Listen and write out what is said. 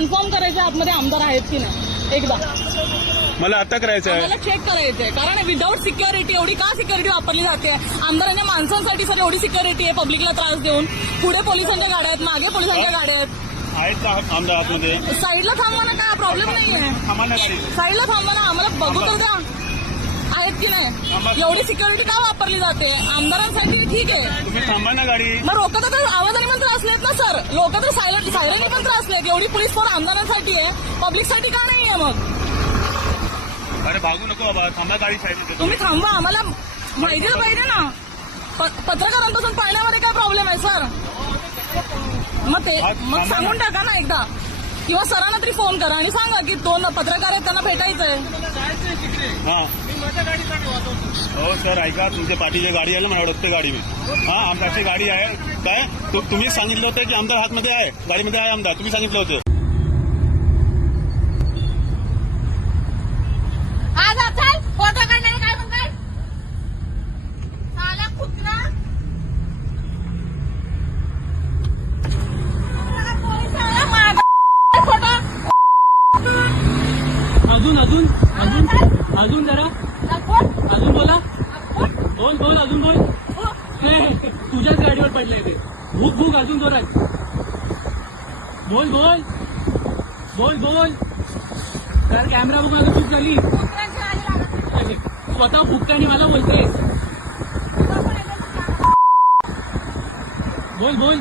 Confirm करायचं आतमध्ये आमदार आहेत की नाही एकदा मला आता करायचं आहे. मला चेक करायचंय कारण विदाऊट सिक्युरिटी एवढी का सिक्युरिटी वापरली जाते आमदारांच्या माणसांसाठी सर एवढी सिक्युरिटी आहे पब्लिकला त्रास देऊन पुढे पोलिसांच्या गाड्या आहेत मागे पोलिसांच्या गाड्या आहेत का आमदार आतमध्ये साईडला थांबवा ना काय प्रॉब्लेम नाहीये साईडला थांबवा ना आम्हाला बघू तर द्या आहेत की नाही एवढी सिक्युरिटी का वापरली जाते आमदारांसाठी ठीक आहे तुम्ही थांबा ना गाडी मग लोक तर आवाजाने पण त्रासले आहेत ना सर लोक तर सायरनने पण त्रासले आहेत एवढी पोलीस फोर्स आमदारांसाठी आहे पब्लिकसाठी का नाहीये मग अरे भागू नको बाबा थांबा गाडी साईड तुम्ही थांबवा आम्हाला माहिती पाहिजे ना पत्रकारांपासून पाळण्यामध्ये काय प्रॉब्लेम आहे सर मग सांगून टाका ना एकदा किंवा सरांना तरी फोन करा आणि सांगा की 2 पत्रकार आहेत त्यांना भेटायचंय हा हो सर ऐका तुमच्या पाठीची गाडी आहे ना मला वाटतं गाडी मी हा आमदारची गाडी आहे काय तुम्ही सांगितलं होतं की आमदार हातमध्ये आहे गाडीमध्ये आहे आमदार तुम्ही सांगितलं होतं फोटो काढणारे काय म्हणतात साला कुत्रा अजून जरा अजून बोला बोल अजून बोल तुझ्याच गाडीवर पडलंय ते भूक अजून जोरात बोल तर कॅमेरा बघून आता चूक झाली स्वतः भुकतानी मला बोलते बोल